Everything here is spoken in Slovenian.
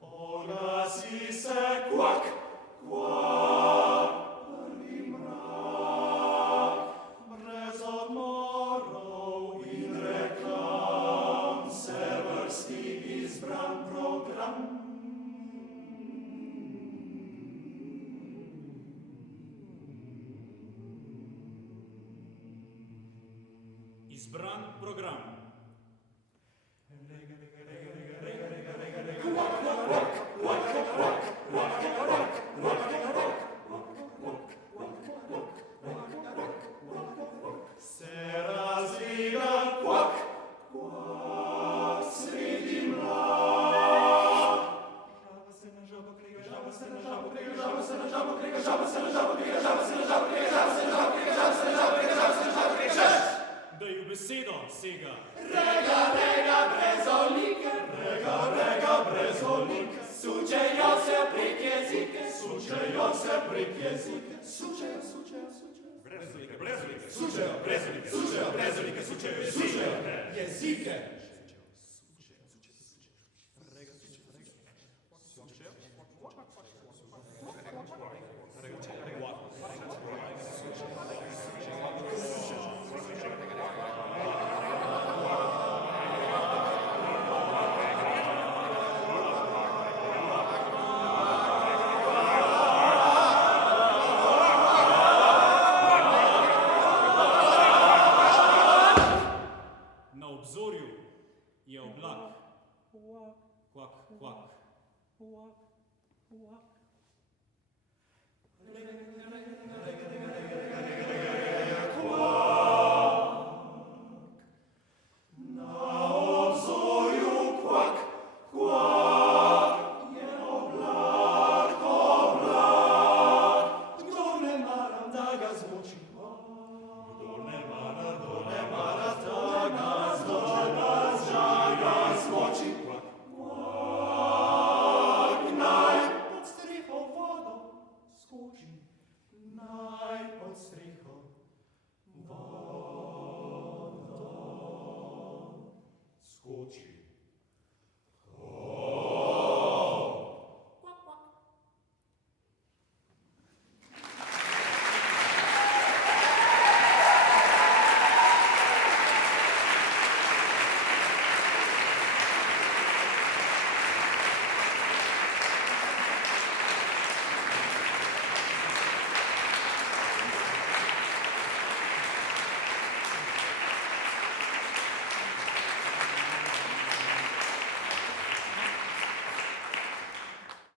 Oglasi se kvak, kvak, mrak, brez odmorov in reklam se vrsti izbran program. Izbran program. Se razvila kvak, kvak, sredi mlak. Žaba se na žabo kriga, žaba se na žabo kriga, žaba se na žabo kriga, žaba se na žabo kriga, žaba se na žabo kriga, žaba se na žabo kriga, žaba se na žabo kriga, žaba se na žabo kriga, žaba. Daj v besedo sega. Rega, rega, brezolike, rega, rega, brezolike, sučejo se prek jezike, sučejo se prek jezike, sučejo, sučejo, sučejo. Brezolike, brezolike, Sučejo, brezolike, sučejo, brezolike, sučejo, sučejo, jezike. Na obzorju je oblak. Kvak, kvak. Na obzorju kvak, kvak, je oblak, oblak. Kdor ne mara, da ga zmoči, kdor ne mara, da ga zmoči, kvak, naj pod streho vodo skoči, naj pod streho vodo